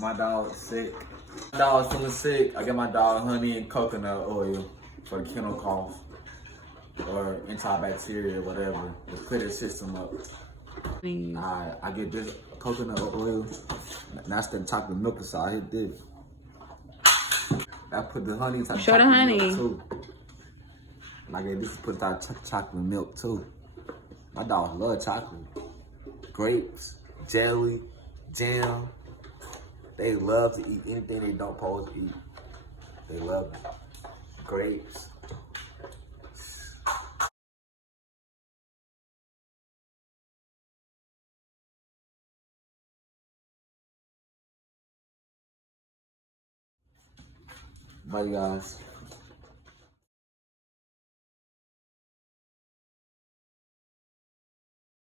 My dog's sick. My dog's feeling sick. I get my dog honey and coconut oil for the kennel cough or antibacterial, whatever, to clear the system up. I get this coconut oil. That's the chocolate milk inside. I hit this. I put the honey inside Show the honey milk too. And I get this put that chocolate milk too. My dogs love chocolate. Grapes, jelly, jam. They love to eat anything they don't supposed to eat. They love it. Grapes. Bye, guys.